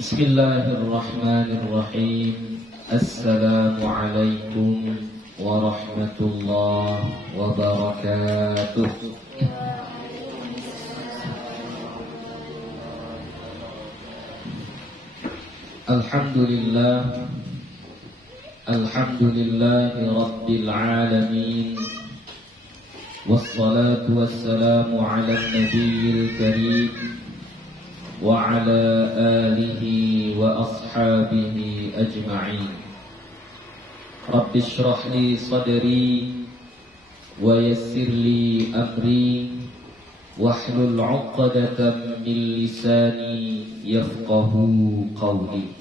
Bismillahirrahmanirrahim. Assalamualaikum warahmatullahi wabarakatuh. Alhamdulillah, alhamdulillahi rabbil alamin. Wassalatu wassalamu ala nabiyil karim wa ala alihi wa ashabihi ajma'in. Rabbi shrah li sadri wa yassir li amri wahlul 'uqdatam min lisani yafqahu qawli.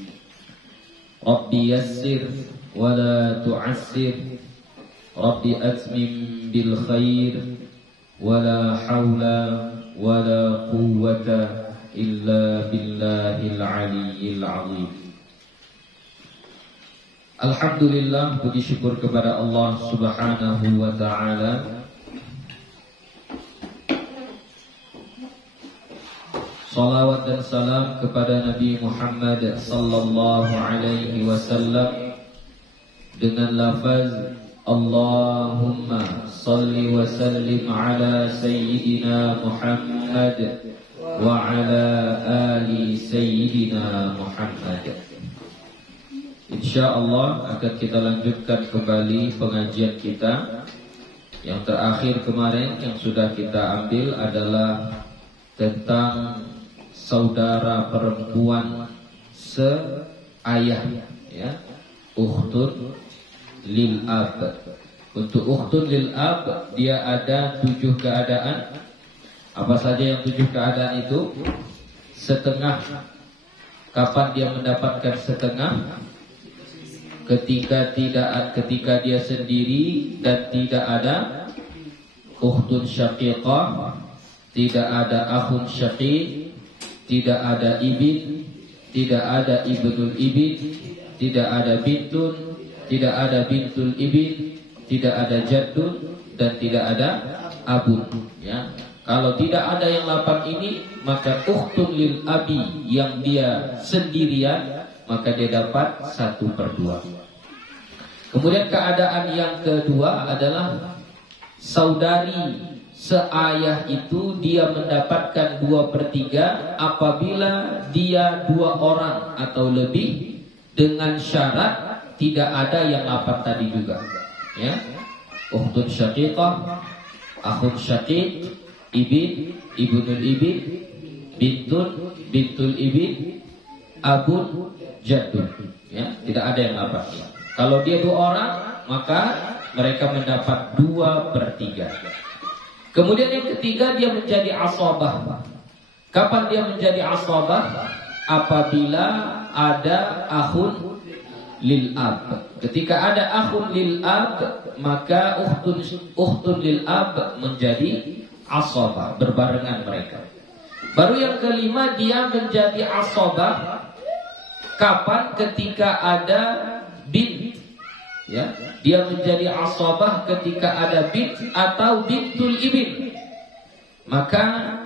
Rabbi yassir wa la tu'assir, Rabbi atmim bil khair, wa la hawla wa la quwwata illa billahil aliyyil azim. Alhamdulillah, puji syukur kepada Allah Subhanahu wa ta'ala. Salawat dan salam kepada Nabi Muhammad sallallahu alaihi wasallam dengan lafaz Allahumma salli wa sallim ala sayyidina Muhammad wa ala ali sayyidina Muhammad. InsyaAllah akan kita lanjutkan kembali pengajian kita. Yang terakhir kemarin yang sudah kita ambil adalah tentang saudara perempuan seayah, ya, ukhtun lil ab. Untuk ukhtun lil ab dia ada 7 keadaan. Apa saja yang 7 keadaan itu? Setengah. Kapan dia mendapatkan setengah? Ketika dia sendiri dan tidak ada ukhtun syaqiqah, tidak ada akhun syaqiq, tidak ada ibin, tidak ada ibnul ibin, tidak ada bintun, tidak ada bintul ibin, tidak ada jaddun, dan tidak ada abun, ya. Kalau tidak ada yang 8 ini, maka ukhtun lil abi yang dia sendirian, maka dia dapat 1/2. Kemudian keadaan yang kedua adalah saudari seayah itu dia mendapatkan 2/3 apabila dia 2 orang atau lebih, dengan syarat tidak ada yang 8 tadi juga, ya. Ukhtun syaqiqah, akhun syaqiq, ibin, ibnul ibin, bintun, bintul ibin, abun, jaddun, ya. Tidak ada yang 8. Kalau dia 2 orang, maka mereka mendapat 2/3. Kemudian yang ketiga, dia menjadi asabah. Kapan dia menjadi asabah? Apabila ada akhun lil ab. Ketika ada akhun lil ab, maka ukhtun lil ab menjadi asabah, berbarengan mereka. Baru yang kelima, dia menjadi asabah kapan? Ketika ada bint, ya. Dia menjadi asabah ketika ada bint atau bintul ibin. Maka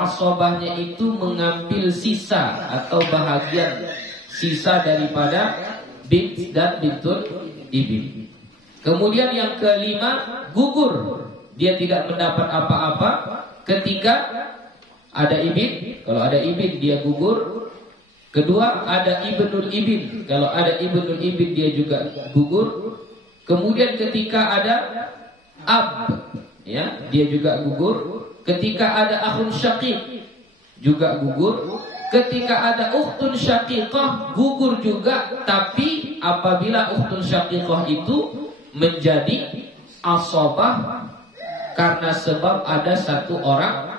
asabahnya itu mengambil sisa atau bahagian sisa daripada bint dan bintul ibin. Kemudian yang kelima, gugur. Dia tidak mendapat apa-apa ketika ada ibin. Kalau ada ibin dia gugur. Kedua, ada ibnul ibin. Kalau ada ibnul ibin dia juga gugur. Kemudian ketika ada ab, ya, dia juga gugur. Ketika ada akhun syaqiq juga gugur. Ketika ada ukhtun syaqiqah gugur juga. Tapi apabila ukhtun syaqiqah itu menjadi asabah karena sebab ada 1 orang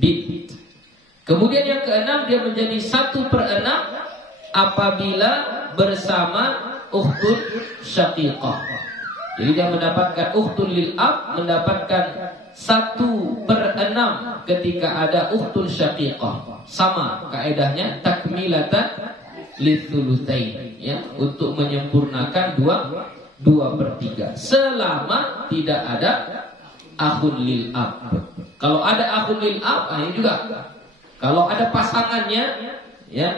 bint. Kemudian yang keenam, dia menjadi 1/6 apabila bersama ukhtun syaqiqah. Jadi dia mendapatkan ukhtun lil ab, mendapatkan 1/6 ketika ada ukhtun syaqiqah. Sama kaedahnya, takmilatan litsulutain, ya, untuk menyempurnakan 2/3 selama tidak ada akhun lil ab. Kalau ada akhun lil ab, ini juga. Kalau ada pasangannya, ya,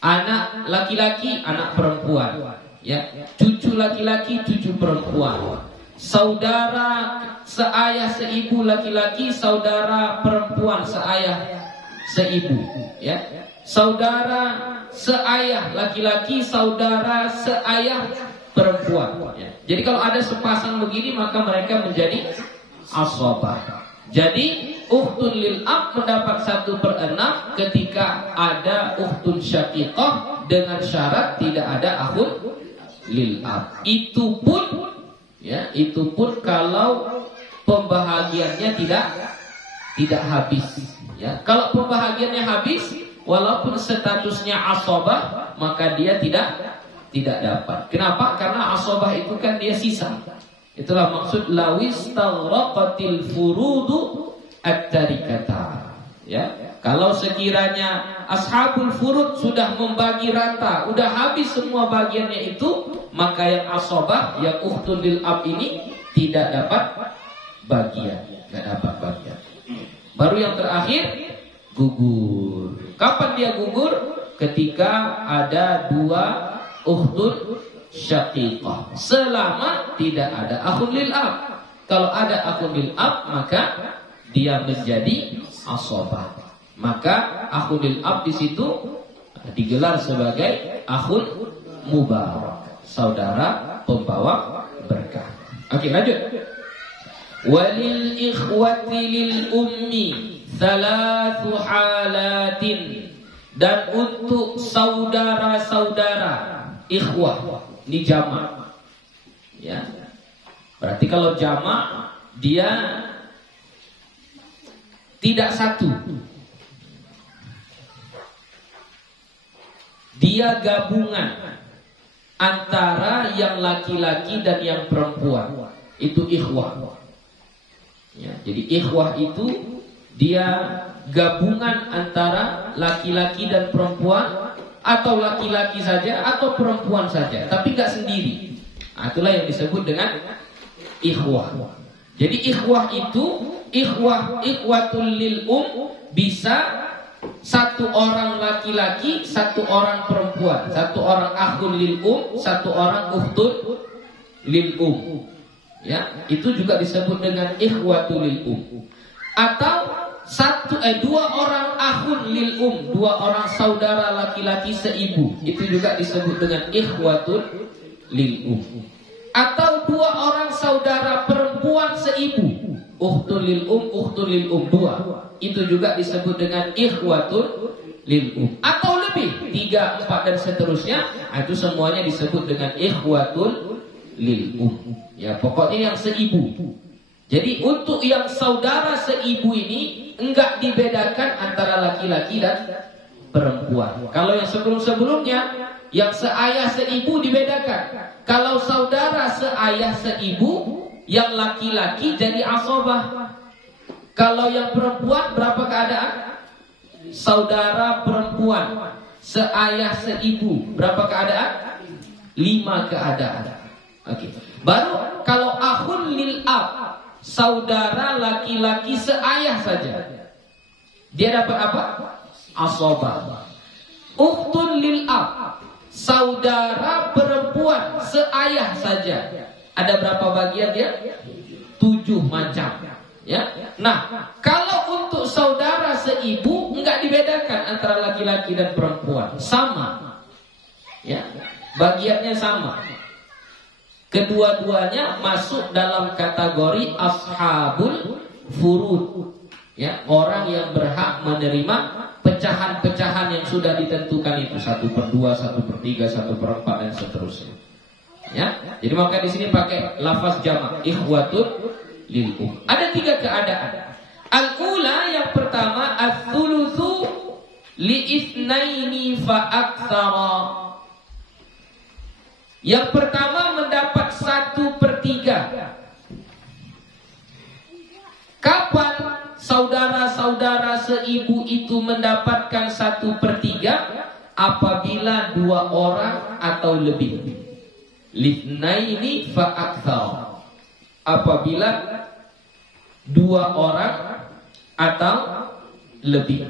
Anak laki-laki, anak perempuan, ya. Cucu laki-laki, cucu perempuan. Saudara seayah seibu laki-laki, saudara perempuan seayah seibu, ya. Saudara seayah laki-laki, saudara seayah perempuan, ya. Jadi kalau ada sepasang begini maka mereka menjadi ashabah. Jadi ukhtun lil ab mendapat 1/6 ketika ada ukhtun syaqiqah dengan syarat tidak ada akhun lil ab. Itu pun kalau pembahagiannya tidak habis, ya. Kalau pembahagiannya habis walaupun statusnya ashabah maka dia tidak dapat. Kenapa? Karena ashabah itu kan dia sisa. Itulah maksud lawis taghraqatil furudu at-tarikata, ya. Kalau sekiranya ashabul furud sudah membagi rata, udah habis semua bagiannya itu, maka yang ashabah, yang ukhtun lil ab ini tidak dapat bagian, Baru yang terakhir gugur. Kapan dia gugur? Ketika ada 2 ukhtun syaqiqah, selama tidak ada akhun lil ab. Kalau ada akhun lil ab maka dia menjadi ashabah. Maka akhun lil ab di situ digelar sebagai akhun mubarak, saudara pembawa berkah. Oke, lanjut. Walil ikhwati lil ummi 3 halatin, dan untuk saudara-saudara ikhwah ini jamak, ya. Berarti kalau jamak dia tidak satu, dia gabungan antara yang laki-laki dan yang perempuan. Itu ikhwah, ya. Jadi ikhwah itu dia gabungan antara laki-laki dan perempuan, atau laki-laki saja atau perempuan saja, tapi nggak sendiri. Nah, itulah yang disebut dengan ikhwah. Jadi ikhwah itu ikhwatul lil bisa 1 orang laki-laki, 1 orang perempuan, 1 orang akhun lil 1 orang ukhtun lil ya. Itu juga disebut dengan ikhwatul lil Atau 2 orang akhun lil 2 orang saudara laki-laki seibu, itu juga disebut dengan ikhwatul lil Atau 2 orang saudara perempuan seibu, ukhtun lil ukhtun lil 2, itu juga disebut dengan ikhwatul lil Atau lebih, 3, 4 dan seterusnya, itu semuanya disebut dengan ikhwatul lil ya. Pokoknya yang seibu. Jadi untuk yang saudara seibu ini enggak dibedakan antara laki-laki dan perempuan. Kalau yang sebelum-sebelumnya, yang seayah seibu dibedakan. Kalau saudara seayah seibu, yang laki-laki jadi ashabah. Kalau yang perempuan berapa keadaan? Saudara perempuan seayah seibu berapa keadaan? 5 keadaan. Oke. Baru kalau akhun lil ab, saudara laki-laki seayah saja, dia dapat apa? Ashabah. Ukhtun lil ab, saudara perempuan seayah saja, ada berapa bagian dia? 7 macam, ya. Nah, kalau untuk saudara seibu enggak dibedakan antara laki-laki dan perempuan, sama, ya, bagiannya sama. Kedua-duanya masuk dalam kategori ashabul furud, ya, orang yang berhak menerima pecahan-pecahan yang sudah ditentukan itu, 1/2, 1/3, 1/4 dan seterusnya, ya. Jadi maka di sini pakai lafaz jamak ikhwatul lil Ada 3 keadaan. Al-ula, yang pertama, ats-tsulutsu li itsnaini fa aktsara. Yang pertama mendapat 1/3. Kapan saudara-saudara seibu itu mendapatkan 1/3? Apabila 2 orang atau lebih. Lithnaini fa aktsar. Apabila 2 orang atau lebih.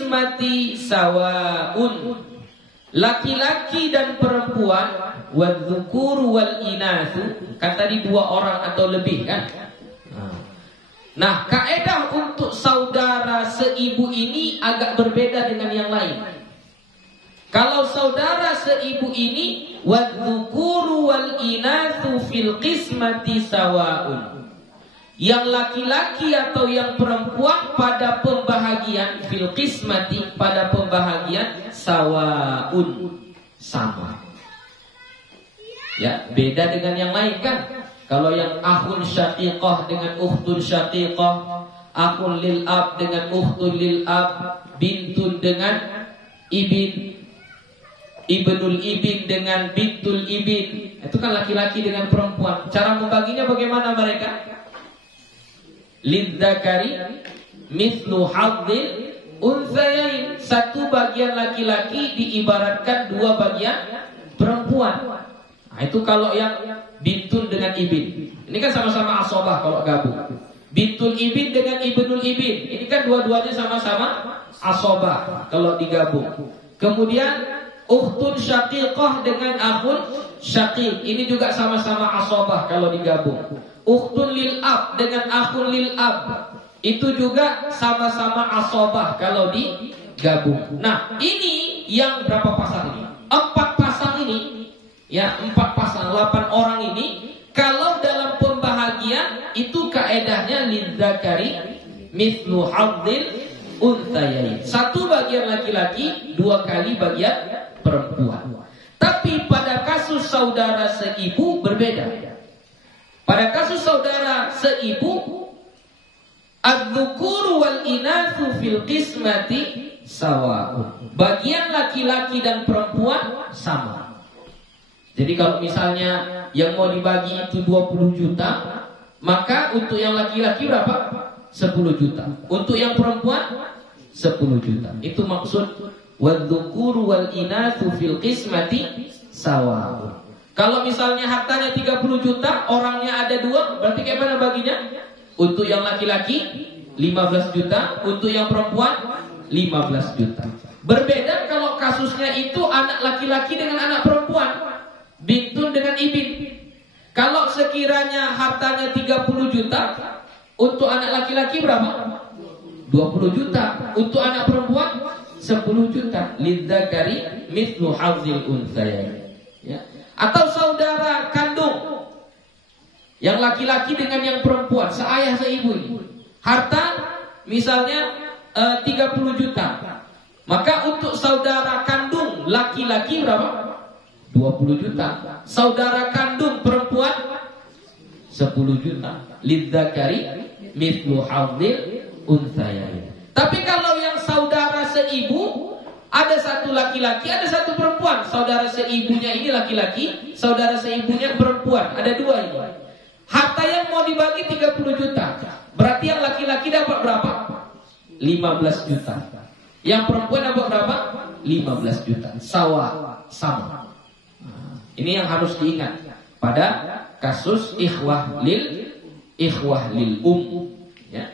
qismati sawaun. Laki-laki dan perempuan, wadzukur wal inatsu, kan tadi 2 orang atau lebih kan. Nah, kaedah untuk saudara seibu ini agak berbeda dengan yang lain. Kalau saudara seibu ini, wadzukur wal inatsu fil qismati sawaun. Yang laki-laki atau yang perempuan pada pembahagian fil qismati, pada pembahagian sawaun, sama. Ya, beda dengan yang lain kan. Kalau yang akhun syaqiqah dengan ukhtun syaqiqah, akhun lil ab dengan ukhtun lil ab, bintun dengan ibin, ibnul ibin dengan bintul ibin, itu kan laki-laki dengan perempuan. Cara membaginya bagaimana mereka? Lidzakari mithlu hadzil unthayain. Satu bagian laki-laki diibaratkan 2 bagian perempuan. Nah, itu kalau yang bintun dengan ibin. Ini kan sama-sama asobah kalau gabung. Bintul ibin dengan ibnul ibin. Ini kan dua-duanya sama-sama asobah kalau digabung. Kemudian ukhtun syaqiqah dengan akhun syaqiq. Ini juga sama-sama asobah kalau digabung. Ukhtun lil ab dengan akhun lil ab, itu juga sama-sama asobah kalau digabung. Nah, ini yang berapa pasang ini? 4 pasang ini, ya 4 pasang 8 orang ini. Kalau dalam pembahagian itu kaedahnya lidzakari mithlu hadzil unthayain. 1 bagian laki-laki, 2 kali bagian perempuan. Tapi pada kasus saudara seibu berbeda. Pada kasus saudara seibu, adz-dzukuru wal inatsu fil qismati sawa'un. Bagian laki-laki dan perempuan sama. Jadi kalau misalnya yang mau dibagi itu 20 juta, maka untuk yang laki-laki berapa? 10 juta. Untuk yang perempuan 10 juta. Itu maksud wadz-dzukuru wal inatsu fil qismati sawa'un. Kalau misalnya hartanya 30 juta, orangnya ada 2, berarti kayak mana baginya? Untuk yang laki-laki 15 juta, untuk yang perempuan 15 juta. Berbeda kalau kasusnya itu anak laki-laki dengan anak perempuan, bintun dengan ibin. Kalau sekiranya hartanya 30 juta, untuk anak laki-laki berapa? 20 juta. Untuk anak perempuan 10 juta. Lidzakari mithlu hadzil unthayain. Ya. Atau saudara kandung, yang laki-laki dengan yang perempuan, seayah seibu ini. Harta misalnya 30 juta. Maka untuk saudara kandung laki-laki berapa? 20 juta. Saudara kandung perempuan 10 juta. Lidzakari mithlu hadzil unthayain. Tapi kalau yang saudara seibu, ada 1 laki-laki, ada 1 perempuan. Saudara seibunya ini laki-laki, saudara seibunya perempuan. Ada 2 ini. Harta yang mau dibagi 30 juta. Berarti yang laki-laki dapat berapa? 15 juta. Yang perempuan dapat berapa? 15 juta. Sama. Ini yang harus diingat pada kasus ikhwah lil ya.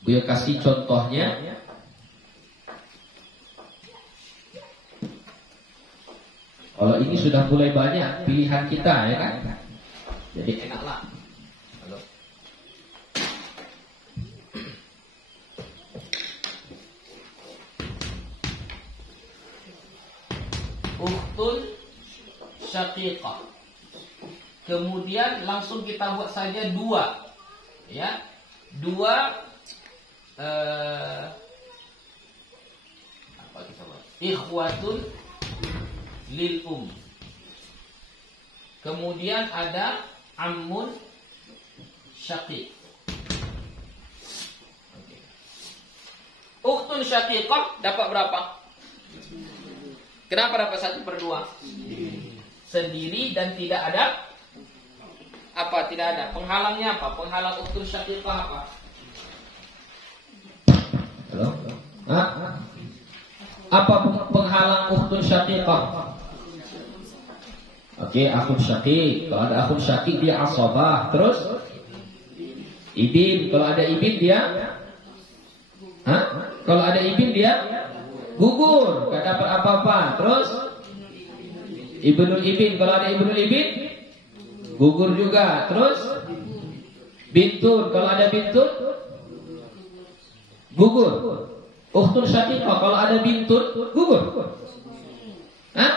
Buya kasih contohnya. Kalau ini sudah mulai banyak pilihan kita, ya kan? Jadi enaklah. Halo. Ukhtun syaqiqah. Kemudian langsung kita buat saja 2, ya. 2 apa kita buat? Ikhwatun lil Kemudian ada ammun syaqiq. Okay. Ukhtun syaqiqah dapat berapa? Kenapa dapat 1/2? Sendiri dan tidak ada apa? Tidak ada penghalangnya apa? Penghalang ukhtun syaqiqah apa? Halo? Apa penghalang ukhtun syaqiqah? Oke, akhun syaqiq. Kalau ada akhun syaqiq dia asabah. Terus ibin, kalau ada ibin dia Hah? Kalau ada ibin dia gugur, gak dapat apa-apa. Terus ibnul ibin, kalau ada ibnul ibin gugur juga. Terus bintun, kalau ada bintun gugur. Ukhtun syaqiqah, kalau ada bintun gugur. Hah?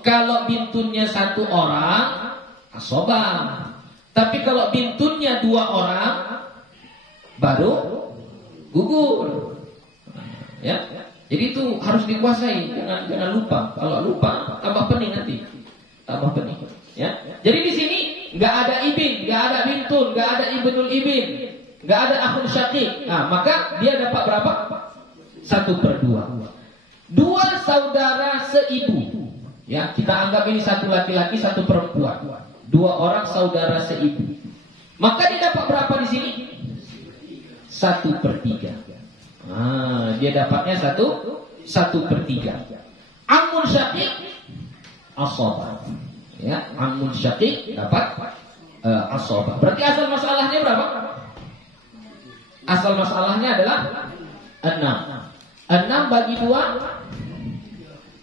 Kalau bintunnya satu orang asobah. Tapi kalau bintunnya dua orang baru gugur. Ya. Jadi itu harus dikuasai, jangan lupa. Kalau lupa tambah pening nanti. Tambah pening. Ya. Jadi di sini nggak ada ibin, nggak ada bintun, nggak ada ibnul ibin, nggak ada akhun syaqiq. Nah, maka dia dapat berapa? 1/2. Dua saudara seibu. Ya, kita anggap ini satu laki-laki, satu perempuan. Dua orang saudara seibu. Maka dia dapat berapa di sini? 1/3. Ah, dia dapatnya 1/3. Amun syaqiq asabah. Ya, amun syaqiq dapat asabah. Berarti asal masalahnya berapa? Asal masalahnya adalah 6. 6 bagi 2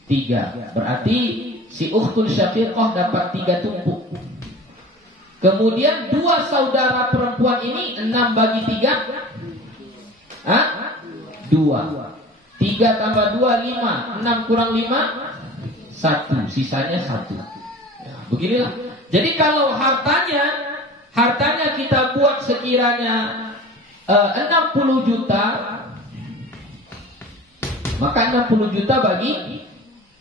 3. Berarti si ukhtul syaqiqah dapat 3 tumpuk. Kemudian dua saudara perempuan ini 6 bagi 3 2. 3 tambah 2 5. 6 kurang 5 1. Sisanya 1. Ya, beginilah. Jadi kalau hartanya kita buat sekiranya 60 juta, maka 60 juta bagi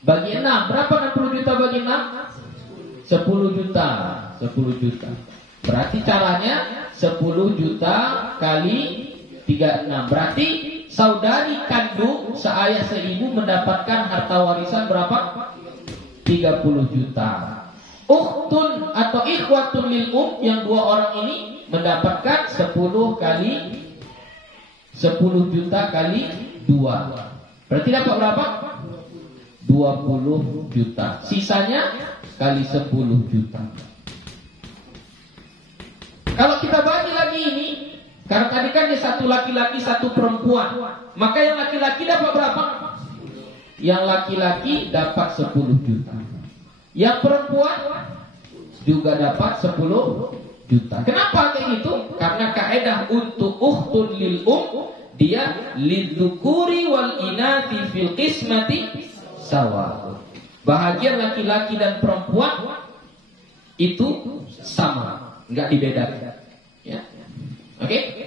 6. Berapa 60 juta bagi 6? 10 juta. 10 juta. Berarti caranya 10 juta kali 36. Berarti saudari kandung seayah seibu mendapatkan harta warisan berapa? 30 juta. Ukhtun atau ikhwatun lil yang dua orang ini mendapatkan 10 kali 10 juta kali 2. Berarti dapat berapa? 20 juta. Sisanya kali 10 juta. Kalau kita bagi lagi ini, karena tadi kan dia satu laki-laki, satu perempuan, maka yang laki-laki dapat berapa? Yang laki-laki dapat 10 juta. Yang perempuan juga dapat 10 juta. Kenapa kayak gitu? Karena kaidah untuk ukhtun lil dia lidzukuri wal inati fil qismati sawa. Bahagian laki-laki dan perempuan itu sama, enggak dibedakan. Ya. Oke?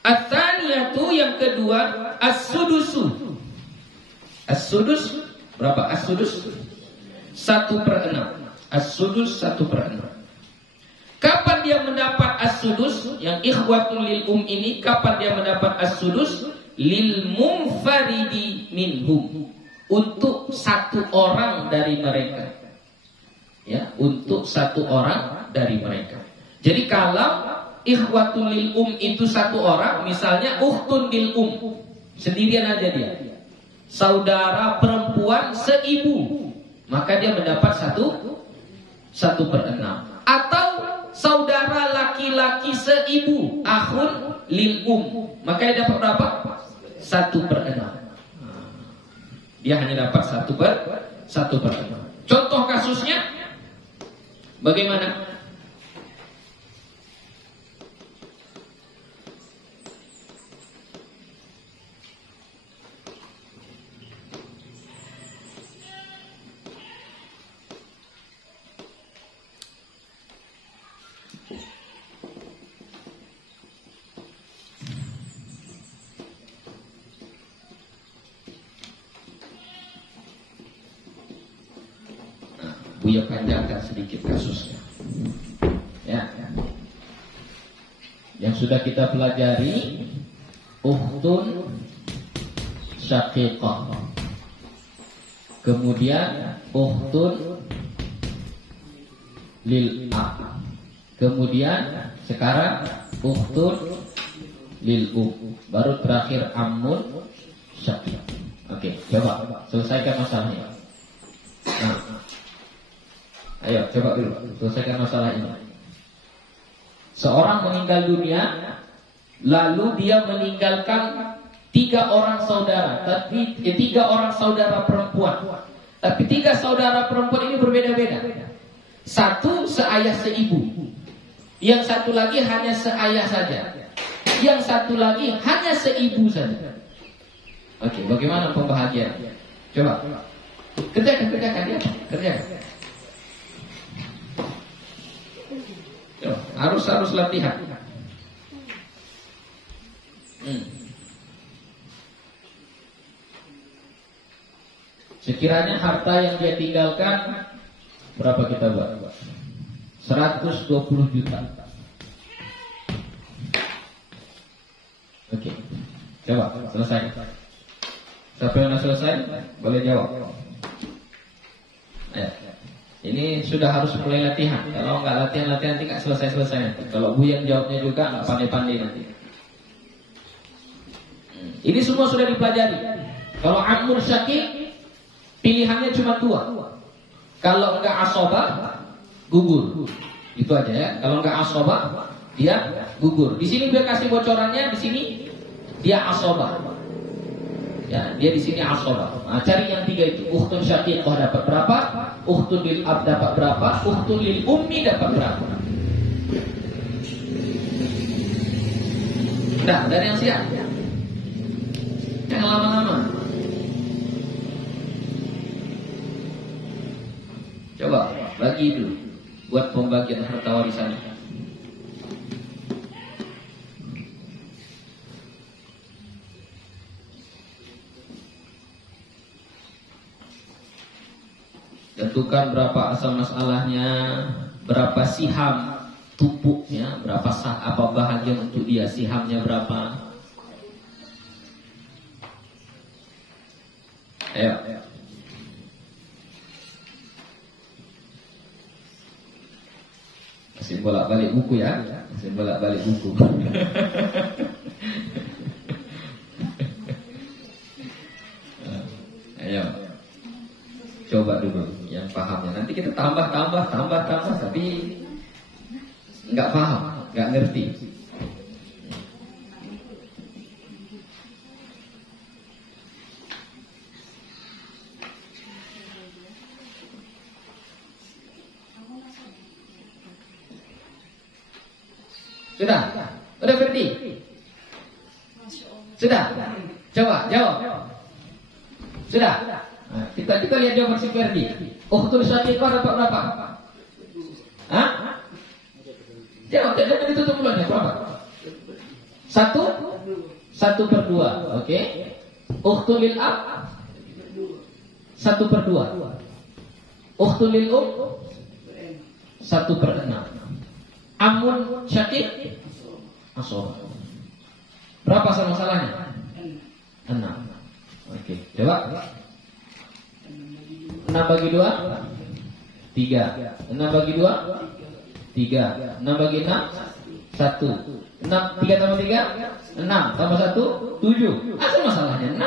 At-tsaniyatu yang kedua as-sudusu. As-sudus berapa? As-sudus 1/6. As-sudus 1/6. Kapan dia mendapat as-sudus? Yang ikhwatul lil ini kapan dia mendapat as-sudus? Lil munfaridi minhum. Untuk satu orang dari mereka. Ya, untuk satu orang dari mereka. Jadi kalau ikhwatul lil itu satu orang, misalnya ukhtun lil sendirian aja dia. Saudara perempuan seibu, maka dia mendapat 1/6. Atau saudara laki-laki seibu, akhun lil maka dia dapat berapa? 1/6. Dia hanya dapat 1/6. Contoh kasusnya bagaimana? Buya panjangkan sedikit kasusnya. Ya. Yang sudah kita pelajari ukhtun syaqiqah. Kemudian ukhtun lil Kemudian sekarang ukhtun lil baru terakhir amun syakik. Oke, coba selesaikan masalahnya. Nah, ayo coba dulu selesaikan masalah ini. Seorang meninggal dunia, lalu dia meninggalkan 3 orang saudara, tapi 3 orang saudara perempuan. Tapi 3 saudara perempuan ini berbeda-beda. Satu seayah seibu, yang satu lagi hanya seayah saja, yang satu lagi hanya seibu saja. Oke, bagaimana pembahagian? Coba kerjakan dia, kerjakan. Harus latihan. Sekiranya harta yang dia tinggalkan berapa kita buat? 120 juta. Oke, coba selesai. Siapa yang selesai boleh jawab. Ayo. Ini sudah harus mulai latihan. Kalau nggak latihan nanti nggak selesai. Kalau Bu yang jawabnya juga nggak pandai-pandai nanti. Ini semua sudah dipelajari. Kalau amur syakik pilihannya cuma 2. Kalau nggak asobah gugur. Itu aja ya. Kalau nggak asobah dia gugur. Di sini dia kasih bocorannya. Di sini dia asobah. Ya, dia di sini asobah. Nah, cari yang 3 itu. Ukhtun syaqiqah dapat berapa? Ukhtun lil ab dapat berapa? Ukhtun lil ummi dapat berapa? Nah, dari yang siap. Jangan lama-lama. Coba bagi dulu buat pembagian harta warisan. Tentukan berapa asal masalahnya, berapa siham tupuknya, berapa apa bahagian untuk dia, sihamnya berapa. Ayo. Masih bolak-balik buku ya, masih bolak-balik buku. Ayo. Coba dulu yang pahamnya. Nanti kita tambah, tapi nggak paham, nggak ngerti. Sudah? Udah Ferdi? Sudah? Coba jawab. Sudah? Nah, kita lihat jawaban si Ferdi. Ukhtul syaqiqah dapat berapa? Hah? Jawab, jangan ditutup mulanya. Berapa? 1/2. Oke. Ukhtul lil ab 1/2. Ukhtul lil 1/6. Amun syaqiq asob. Berapa masalahnya? 6. Oke, coba. 6 bagi 2 3. 6 bagi 2 3. 6 bagi 6 1. 6 3 tambah 3 6 tambah 1 7. Asal masalahnya 6.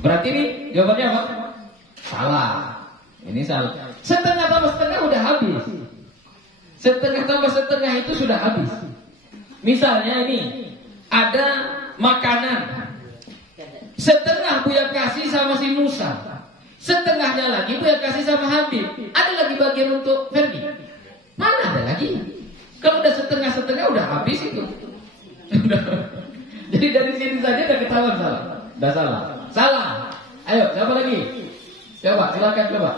Berarti ini jawabannya apa? Salah. Ini salah. Setengah tambah setengah udah habis. Setengah tambah setengah itu sudah habis. Misalnya ini ada makanan, setengah Buya kasih sama si Musa, setengahnya lagi Buya kasih sama Habib. Ada lagi bagian untuk Ferdi? Mana ada lagi? Kalau udah setengah-setengah udah habis itu. Jadi dari sini saja udah ketahuan salah. Udah salah. Ayo, siapa lagi? Coba, silakan coba.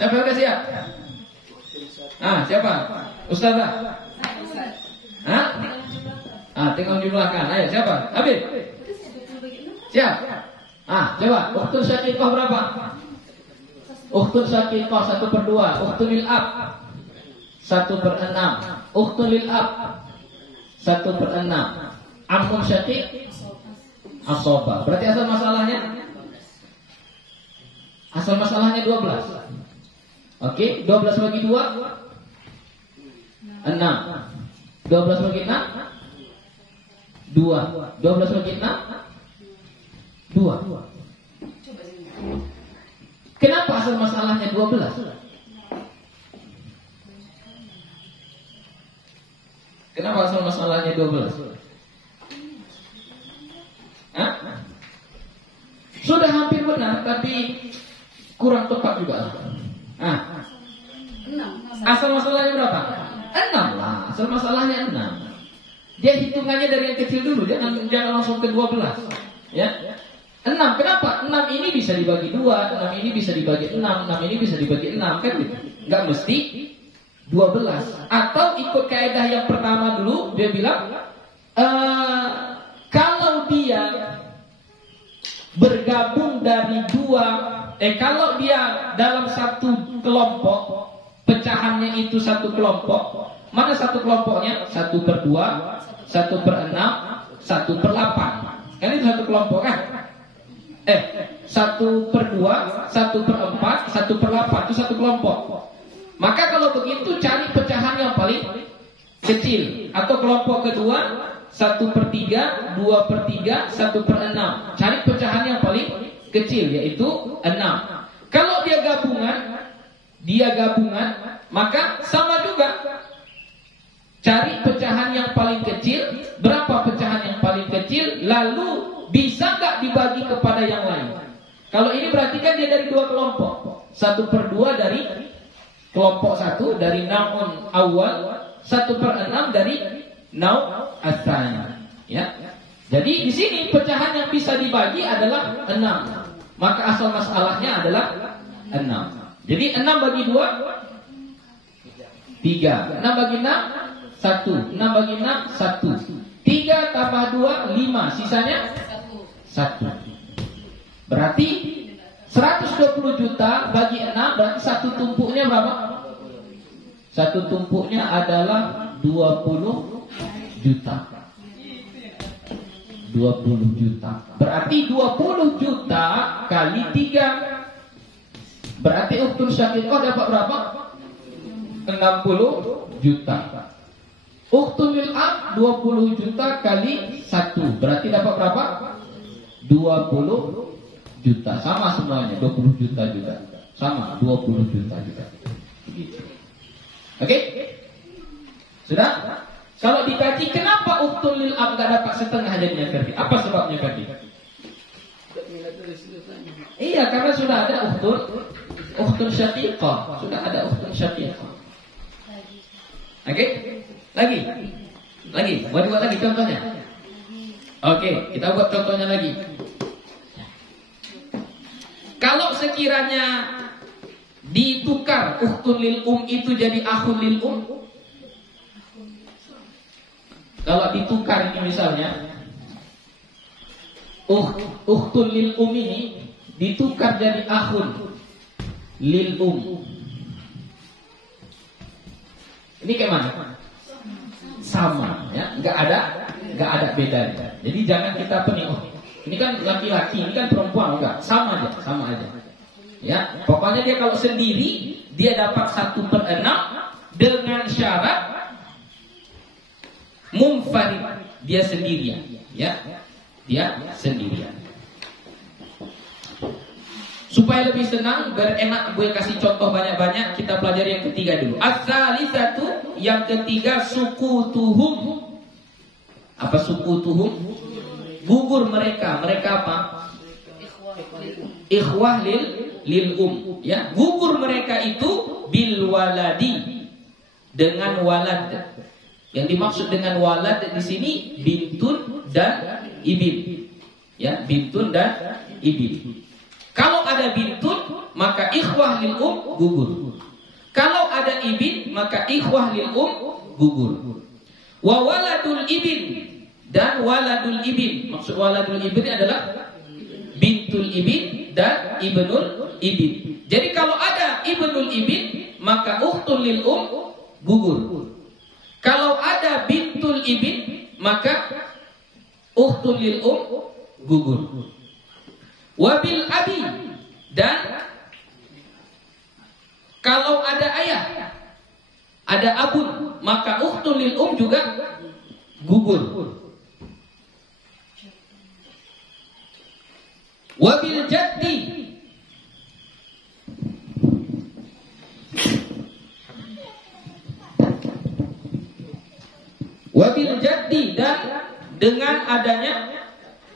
Siapa udah siap? Siapa? Ustazah? Tinggal jumlahkan. Ayo, siapa? Habib? Siap? Coba. Ukhtul syaqiqah berapa? Ukhtul syaqiqah 1/2. Ukhtul lil ab 1/6. Ukhtul lil ab 1/6. Amun syaqiq asoba. Berarti asal masalahnya 12. Oke, 12 bagi 2 6. 12 bagi 6 2. 12 bagi 6 2. Kenapa asal masalahnya 12? Kenapa asal masalahnya 12? Hah? Sudah hampir benar, tapi kurang tepat juga. Asal masalahnya berapa? 6 lah. Asal masalahnya 6. Dia hitungannya dari yang kecil dulu, jangan langsung ke 12. Ya. 6. Kenapa? 6 ini bisa dibagi 2, 6 ini bisa dibagi 6, 6 ini bisa dibagi 6, kan gitu. Enggak mesti 12. Atau ikut kaidah yang pertama dulu, dia bilang kalau dia bergabung dari kalau dia dalam satu kelompok, pecahannya itu satu kelompok, mana satu kelompoknya? 1/2, 1/6, 1/8. Kan itu satu kelompok kan? 1/2, 1/4, 1/8 itu satu kelompok. Maka kalau begitu cari pecahan yang paling kecil. Atau kelompok kedua 1/3, 2/3, 1/6. Cari pecahan yang paling kecil, yaitu 6. Kalau dia gabungan, maka sama juga. Cari pecahan yang paling kecil. Berapa pecahan yang paling kecil? Lalu bisa nggak dibagi kepada yang lain? Kalau ini berarti kan dia dari 2 kelompok. 1/2 dari kelompok 1, dari naun awal. 1/6 dari naun asal. Ya. Jadi di sini pecahan yang bisa dibagi adalah 6. Maka asal masalahnya adalah 6. Jadi 6 bagi 2 3. 6 bagi 6 1. 6 bagi 6 1. 3 tambah 2 5. Sisanya 1. Berarti 120 juta bagi 6, berarti satu tumpuknya berapa? Satu tumpuknya adalah 20 juta. 20 juta. Berarti 20 juta kali 3. Berarti ukhtun syaqiqah dapat berapa? 60 juta. Ukhtun lil ab 20 juta kali 1. Berarti dapat berapa? 20 juta. Sama semuanya, 20 juta juga. Sama, 20 juta juga. Oke? Sudah? Kalau dikaji kenapa ukhtun lil ab enggak dapat setengah jadinya Ferdi? Apa sebabnya Ferdi? Iya, karena sudah ada ukhtun syaqiqah. Sudah ada ukhtun syaqiqah. Oke? Lagi. Buat lagi contohnya. Oke, kita buat contohnya lagi. Kalau sekiranya ditukar ukhtun lil itu jadi akhun lil kalau ditukar ini misalnya ukhtun lil ini ditukar jadi akhun lil ini kayak mana? Sama ya, enggak ada bedanya. Jadi jangan kita pening. Ini kan laki-laki, ini kan perempuan, enggak, sama aja. Ya, pokoknya dia kalau sendiri dia dapat 1/6 dengan syarat munfarid, dia sendirian, ya. Dia sendirian. Supaya lebih senang, biar enak gue kasih contoh banyak-banyak, kita pelajari yang ketiga dulu. As-salisatu, yang ketiga sukutuhum. Apa sukutuhum? Gugur mereka. Mereka apa? Ikhwah lil ya. Gugur mereka itu bil waladi, dengan walad. Yang dimaksud dengan walad di sini bintun dan ibin. Ya, bintun dan ibin. Kalau ada bintun, maka ikhwah lil gugur. Kalau ada ibin, maka ikhwah lil gugur. Wa waladul ibin, dan waladul ibin. Maksud waladul ibin adalah bintul ibin dan ibnul ibin. Jadi kalau ada ibnul ibin, maka ukhtun lil gugur. Kalau ada bintul ibin, maka ukhtun lil gugur. Wabil abi, dan kalau ada ayah, ada abun, maka ukhtun lil juga gugur. Wabil jaddi, wabil jaddi, dan dengan adanya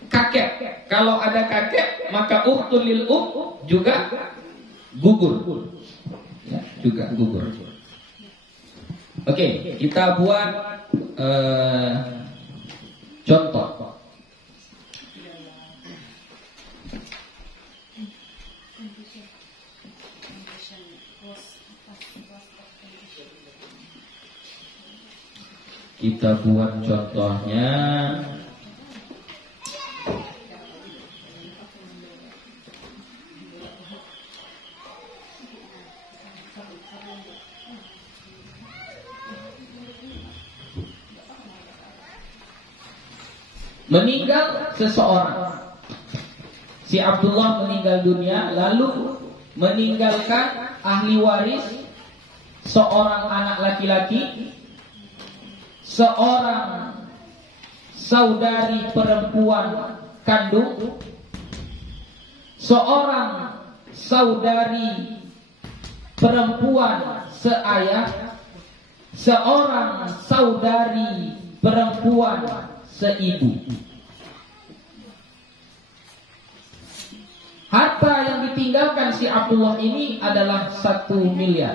kakek. Kalau ada kakek, maka ukhtun lil juga gugur. Ya, juga gugur. Oke, kita buat contoh. Kita buat contohnya. Meninggal seseorang, si Abdullah meninggal dunia, lalu meninggalkan ahli waris seorang anak laki-laki, seorang saudari perempuan kandung, seorang saudari perempuan seayah, seorang saudari perempuan seibu. Harta yang ditinggalkan si Abdullah ini adalah 1 miliar.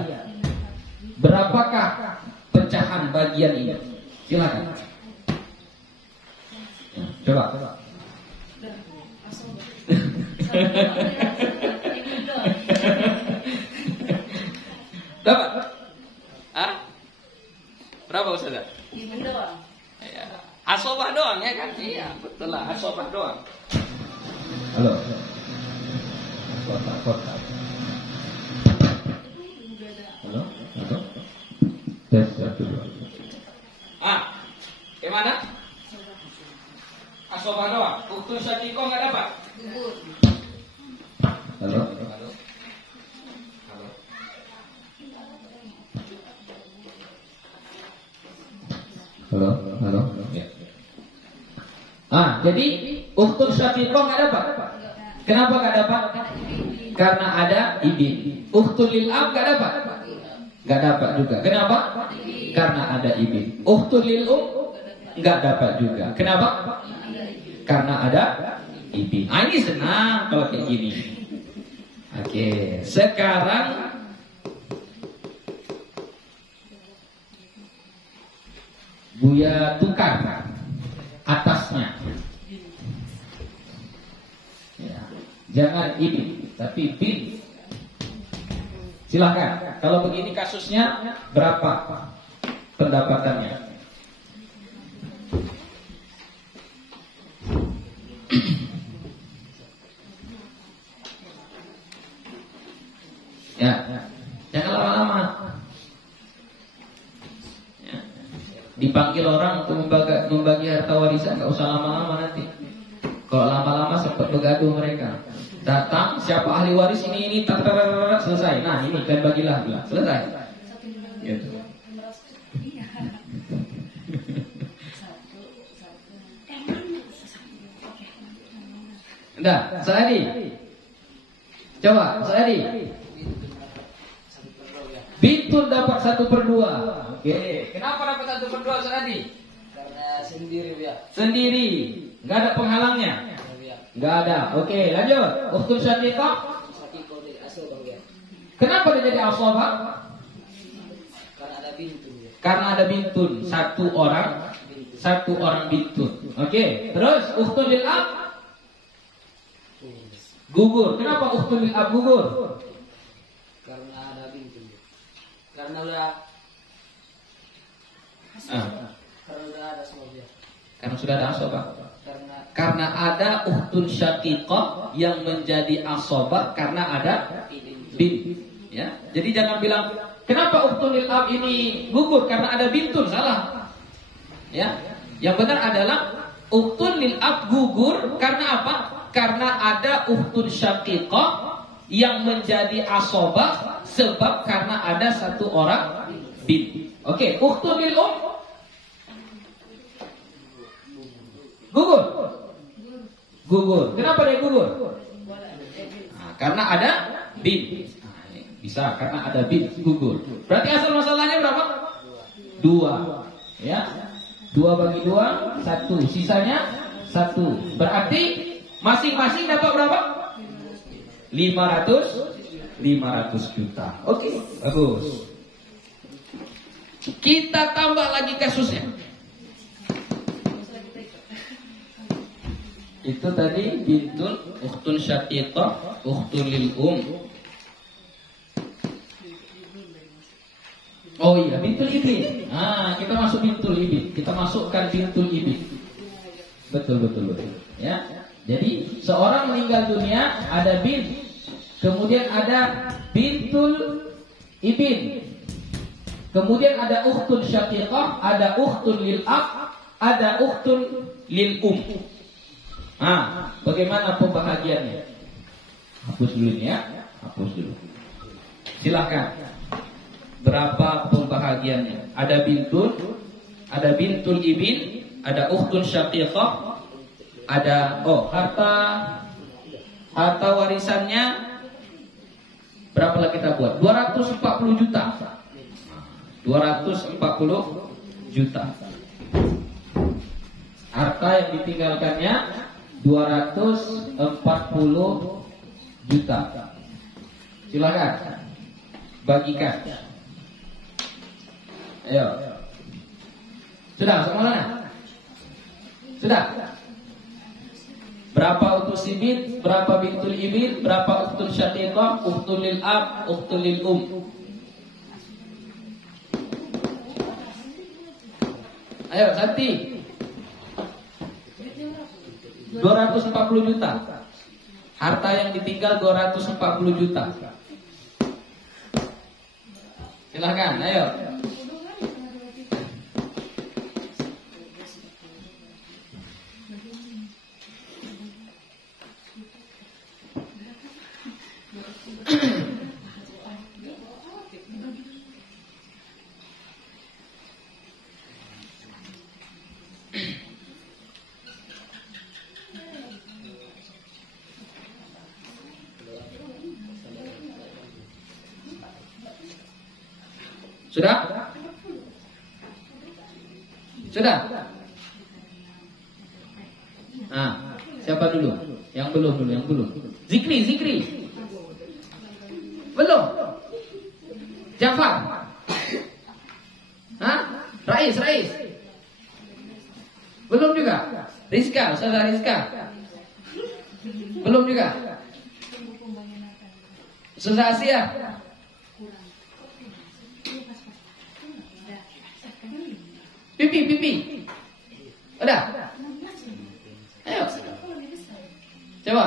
Berapakah pecahan bagian ini? Silakan. Coba. Dapat? Hah? Berapa Ustaz? 5 doang. Ya. Asobah doang ya kan? Iya, betul lah, asobah doang. Halo. Kota. Halo. Tes 1 2. Gimana? Asobah doang. Ukhtun syaqiqah enggak dapat? Halo. Ya. Jadi ukhtun syaqiqah enggak dapat? Kenapa enggak dapat? Karena ada ibin. Ukhtun lil ab enggak dapat? Enggak dapat juga. Kenapa? Karena ada ibin. Ukhtun lil enggak dapat juga. Kenapa? Karena ada ibin. Ini senang kalau kayak gini. Oke, sekarang Buya tukar atasnya. Ya. Jangan ibin, tapi bin. Silahkan. Kalau begini kasusnya berapa pendapatannya? Ya, jangan lama-lama. Ya. Dipanggil orang untuk membagi harta warisan, nggak usah lama-lama nanti. Kalau lama-lama sempat bergaduh mereka. Datang siapa ahli waris ini selesai. Nah ini kan bagilah selesai. Gitu. Enggak, Saadi. Coba, Saadi. Bintun dapat 1/2. Oke. Kenapa dapat 1/2 Saadi? Karena sendiri ya. Sendiri. Enggak ada penghalangnya. Enggak ada. Oke, lanjut. Ukhtun syaqiqah. Kenapa dia jadi asobah? Karena ada bintun ya. Karena ada bintun. Satu orang bintun. Oke. Terus ukhtun lil ab gugur. Kenapa ukhtun lil ab gugur? Karena ada bintun. Karena udah ada semua. Karena sudah ada asobah. Karena ada ukhtun syaqiqah yang menjadi asobah karena ada bin. Ya. Jadi jangan bilang kenapa ukhtun lil ab ini gugur karena ada bintun, salah. Ya. Yang benar adalah ukhtun lil ab gugur karena apa? Karena ada ukhtun syaqiqah yang menjadi asobah sebab karena ada satu orang bin. Oke, ukhtun lil gugur. Gugur. Kenapa dia gugur? Nah, karena ada bin. Nah, bisa karena ada bin gugur. Berarti asal masalahnya berapa? 2. Ya. 2 bagi 2, 1. Sisanya 1. Berarti masing-masing dapat berapa? 500 juta. Oke, bagus. Kita tambah lagi kasusnya. Itu tadi bintun, ukhtun syaqiqah, ukhtun lil Oh iya, bintul ibin. Nah, kita masuk bintul ibin. Kita masukkan bintul ibin. Betul. Ya. Jadi seorang meninggal dunia ada bin, kemudian ada bintul ibin, kemudian ada ukhtun syaqiqah, ada ukhtun lil ab, ada ukhtun lil bagaimana pembahagiannya? Hapus dulu ini ya, hapus dulu. Silakan. Berapa pembahagiannya? Ada bintul ibin, ada ukhtun syaqiqah, ada harta warisannya berapa lah kita buat? 240 juta. 240 juta. Harta yang ditinggalkannya 240 juta. Silakan bagikan. Ayo. Sudah semuanya? Sudah. Berapa untuk sibit, berapa bintul ibin, berapa ukhtun syaqiqah, ukhtun lil ab, ukhtun lil Ayo, Santi. 240 juta. Harta yang ditinggal 240 juta. Silakan, ayo. Sudah? Sudah? Nah, siapa dulu? Yang belum. Zikri. Belum. Jafar. Rais. Belum juga. Rizka, Ustazah Rizka. Belum juga. Ustazah Asia. Pipi. Udah? Ayo. Coba.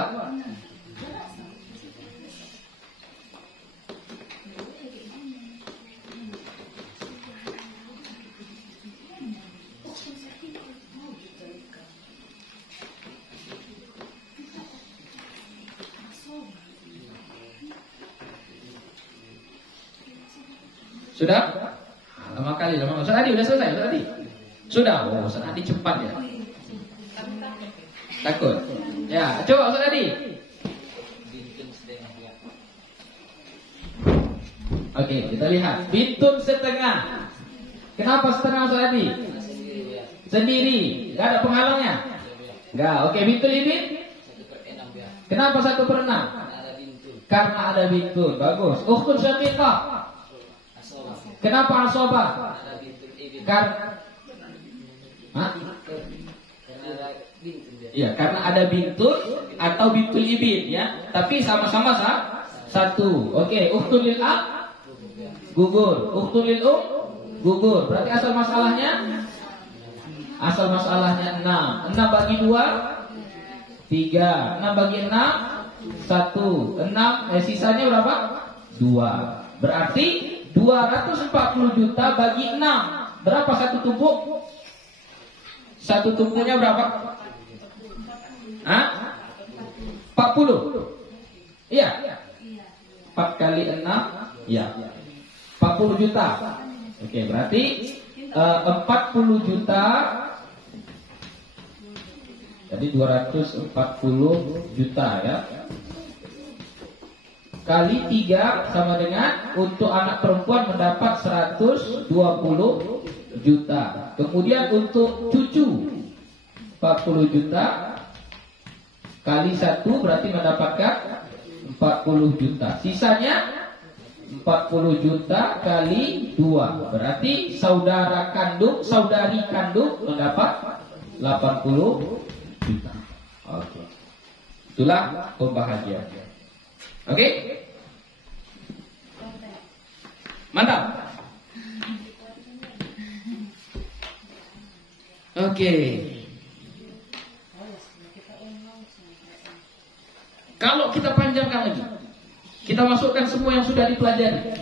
Sudah? Lama kali. Ustaz Adi udah selesai, Ustaz Adi? Sudah. Oh, Ustaz Adi cepat ya. Takut. Ya, coba Ustaz Adi. Oke, kita lihat. Bintun setengah. Kenapa setengah Ustaz Adi? Sendiri. Gak ada penghalangnya? Enggak. Oke, bintul ibin? Kenapa 1/6? Karena ada bintun. Bagus. Ukhtun syaqiqah. Kenapa asobah? Karena ada bintul atau bintul ibin ya. Tapi sama-sama satu. Oke, ukhtun lil ab gugur, ukhtun lil gugur. Berarti asal masalahnya 6. 6 bagi 2 3. 6 bagi 6 1. 6 sisanya berapa? 2. Berarti 240 juta bagi 6. Berapa satu tumpuk? Satu tumpuknya berapa? 40. Iya. 4 kali 6 ya. 40 juta. Oke, berarti 40 juta. Jadi 240 juta ya. Kali 3 sama dengan untuk anak perempuan mendapat 120 juta. Kemudian untuk cucu 40 juta kali 1 berarti mendapatkan 40 juta. Sisanya 40 juta kali 2 berarti saudara kandung, saudari kandung mendapat 80 juta. Oke. Itulah pembahagian. Oke? Mantap. Oke. Kalau kita panjangkan lagi, kita masukkan semua yang sudah dipelajari.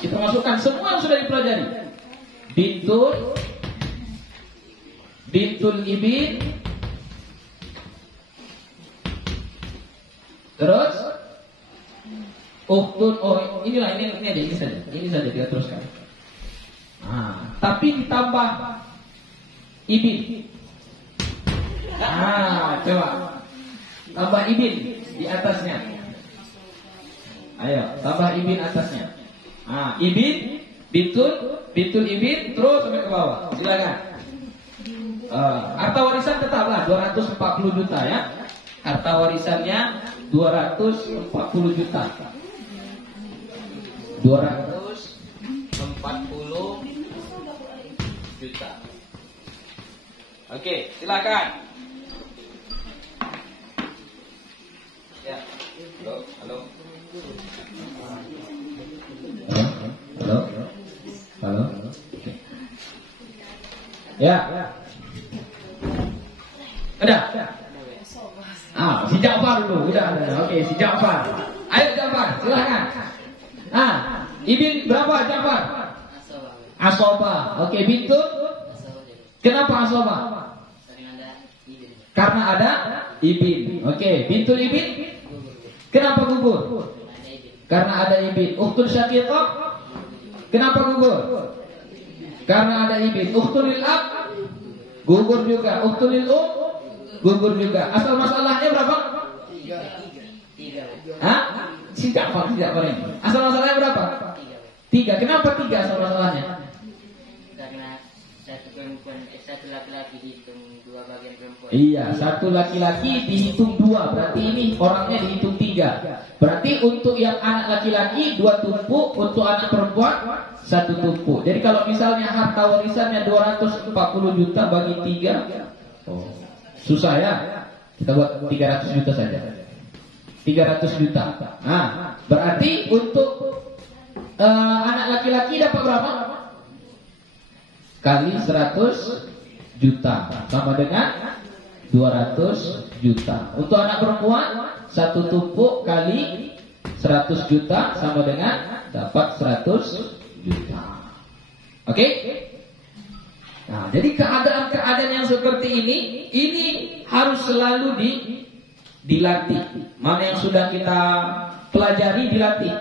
Kita masukkan semua yang sudah dipelajari. Bintul ibin, terus ukhtun. Oh, ini saja kita teruskan. Tapi ditambah ibin. Coba tambah ibin di atasnya. Ayo, tambah ibin atasnya. Ibin, bintul ibin, terus sampai ke bawah. Silakan. Harta warisan tetaplah 240 juta ya. Harta warisannya 240 juta. 240 juta. Oke, silakan. Ya. Halo. Oke. Ya. Ada. Si Ja'far dulu. Udah. Oke, si Ja'far. Ayo Ja'far, silakan. Ibin berapa Ja'far? Asoba. Oke, bintul. Kenapa asoba? Karena ada ibin. Oke, bintul ibin. Kenapa gugur? Karena ada ibin. Ukhtul syaqiqah. Kenapa gugur? Karena ada ibin. Ukhtul lil ab gugur juga. Ukhtul lil gugur juga. Asal masalahnya berapa? 3. Si Ja'far ini. Asal masalahnya berapa? 3. Kenapa 3 asal masalahnya? Karena satu laki-laki dihitung 2 bagian perempuan. Iya, satu laki-laki dihitung 2. Berarti ini orangnya dihitung 3. Berarti untuk yang anak laki-laki 2 tumpuk, untuk anak perempuan 1 tumpuk. Jadi kalau misalnya harta warisannya 240 juta bagi 3, susah ya. Kita buat 300 juta saja. 300 juta. Berarti untuk anak laki-laki dapat berapa? Kali 100 juta sama dengan 200 juta. Untuk anak perempuan 1 tumpuk kali 100 juta sama dengan dapat 100 juta. Oke? Jadi keadaan-keadaan yang seperti ini harus selalu dilatih. Mana yang sudah kita pelajari dilatih.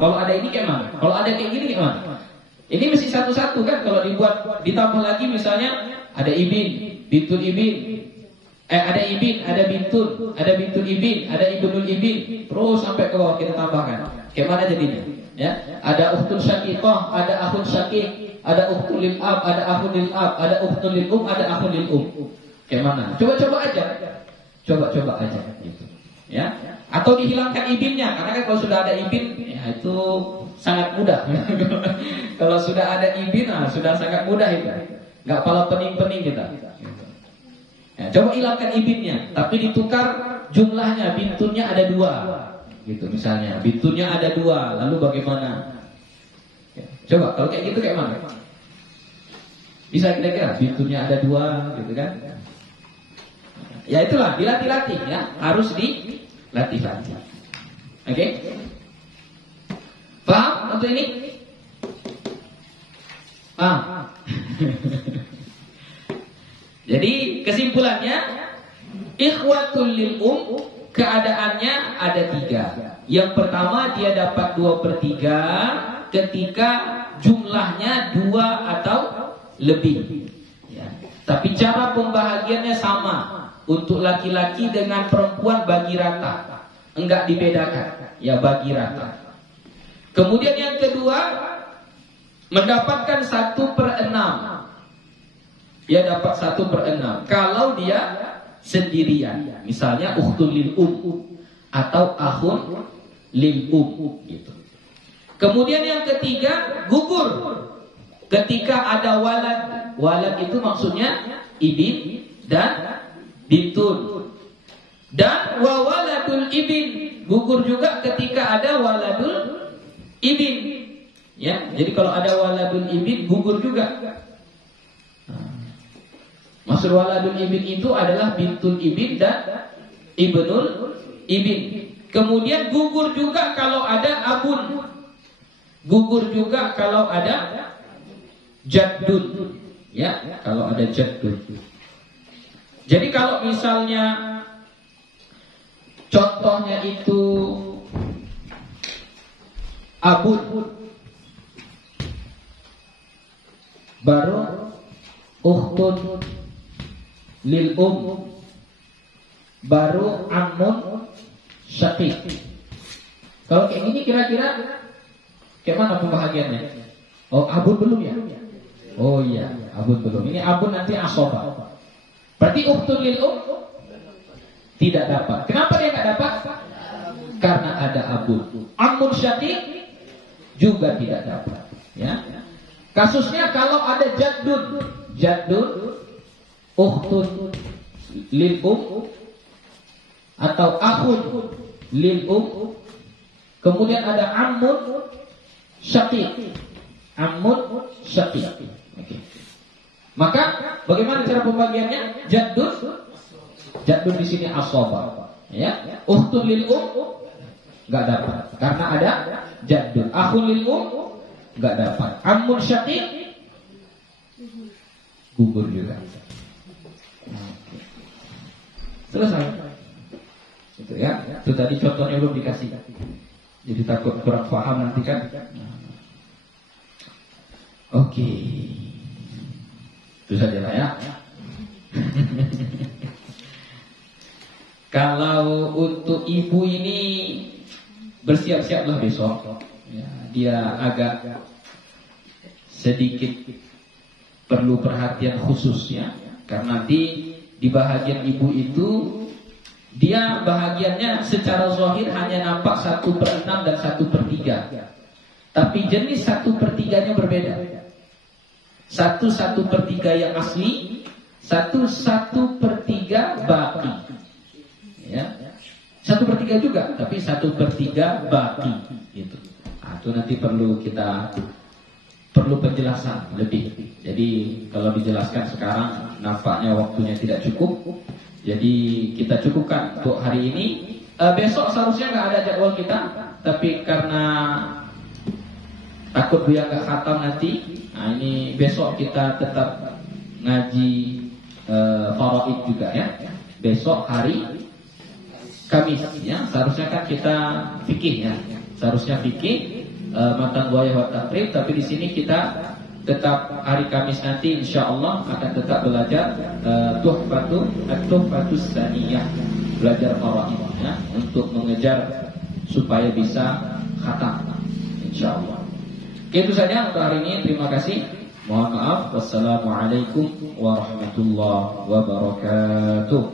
Kalau ada ini kayak mana? Kalau ada kayak gini kayak mana? Ini mesti satu-satu kan. Kalau dibuat ditambah lagi misalnya ada ibin, bintul ibin, ada ibin, ada bintul ibin, ada ibnul ibin, terus sampai ke bawah kita tambahkan. Kayak mana jadinya? Ya, ada ukhtul syaqiqah, ada akhul syaqiq, ada ukhtul lil ab, ada akhul lil ab, ada ukhtul lil ada akhul lil Kayak mana? Coba-coba aja gitu. Ya. Atau dihilangkan ibinnya, karena kan kalau sudah ada ibin ya itu sangat mudah. Kalau sudah ada ibin sudah sangat mudah itu. Enggak pala pening-pening kita. Ya, coba hilangkan ibinnya, tapi ditukar jumlahnya, bintunnya ada 2. Gitu misalnya, bintunnya ada 2, lalu bagaimana? Ya, coba kalau kayak gitu kayak mana? Bisa kira-kira bintunnya ada 2 gitu kan? Ya itulah, dilatih-latih ya, harus dilatih-latih. Oke? Paham untuk ini? Paham? Jadi kesimpulannya, ikhwatul lil keadaannya ada 3. Yang pertama dia dapat 2/3, ketika jumlahnya 2 atau lebih. Ya. Tapi cara pembahagiannya sama. Untuk laki-laki dengan perempuan bagi rata. Enggak dibedakan. Ya bagi rata. Kemudian yang kedua, mendapatkan 1/6. Dia dapat 1/6 kalau dia sendirian. Misalnya ukhtun lil atau akhun lil gitu. Kemudian yang ketiga, gugur ketika ada walad. Walad itu maksudnya ibin dan bintun. Dan wa waladul ibin, gugur juga ketika ada waladul ibin. Ya, jadi kalau ada waladul ibin gugur juga. Maksud waladul ibin itu adalah bintul ibin dan ibnul ibin. Kemudian gugur juga kalau ada abun. Gugur juga kalau ada jaddun. Ya, kalau ada jaddun. Jadi kalau misalnya contohnya itu abun baru ukhtun lil baru ammun syaqiq. Kalau kayak gini kira-kira kayak mana pembahagiannya? Oh, abun belum ya? Oh iya, abun belum. Ini abun nanti asobah. Berarti ukhtun lil tidak dapat. Kenapa dia nggak dapat? Karena ada abun. Ammun syaqiq juga tidak dapat. Ya. Kasusnya kalau ada jaddun, ukhtun lil atau akhun lil kemudian ada ammun syaqiq. Okay. Maka bagaimana cara pembagiannya? Jaddun di sini asobah. Ya. Ukhtun lil enggak dapat karena ada jaddun. Akhun lil enggak dapat. Ammun syaqiq gugur juga. Selesai. Itu ya. Itu tadi contohnya belum dikasih. Jadi takut kurang paham nanti kan. Oke. Itu saja lah ya. Kalau untuk ibu ini bersiap-siaplah besok. Ya, dia agak sedikit perlu perhatian khusus ya. Karena nanti di bahagian ibu itu dia bahagiannya secara zahir hanya nampak 1/6 dan 1/3. Tapi jenis 1/3-nya berbeda. 1/3 yang asli, 1/3 baki. Ya. 1/3 juga, tapi 1/3 baki gitu. Nah, itu nanti perlu penjelasan lebih. Jadi kalau dijelaskan sekarang nampaknya waktunya tidak cukup. Jadi kita cukupkan untuk hari ini. Besok seharusnya nggak ada jadwal kita, tapi karena takut Buya nggak khatam nanti. Nah ini besok kita tetap ngaji faraid juga ya. Besok hari Kamis ya. Seharusnya kan kita fikih ya. Seharusnya fikih matan buaya wa takrib, tapi di sini kita tetap hari Kamis nanti insyaallah akan tetap belajar tuhfatus saniyah, belajar faraid ya, untuk mengejar supaya bisa khatam insyaallah. Oke, itu saja untuk hari ini. Terima kasih. Mohon maaf. Wassalamualaikum warahmatullahi wabarakatuh.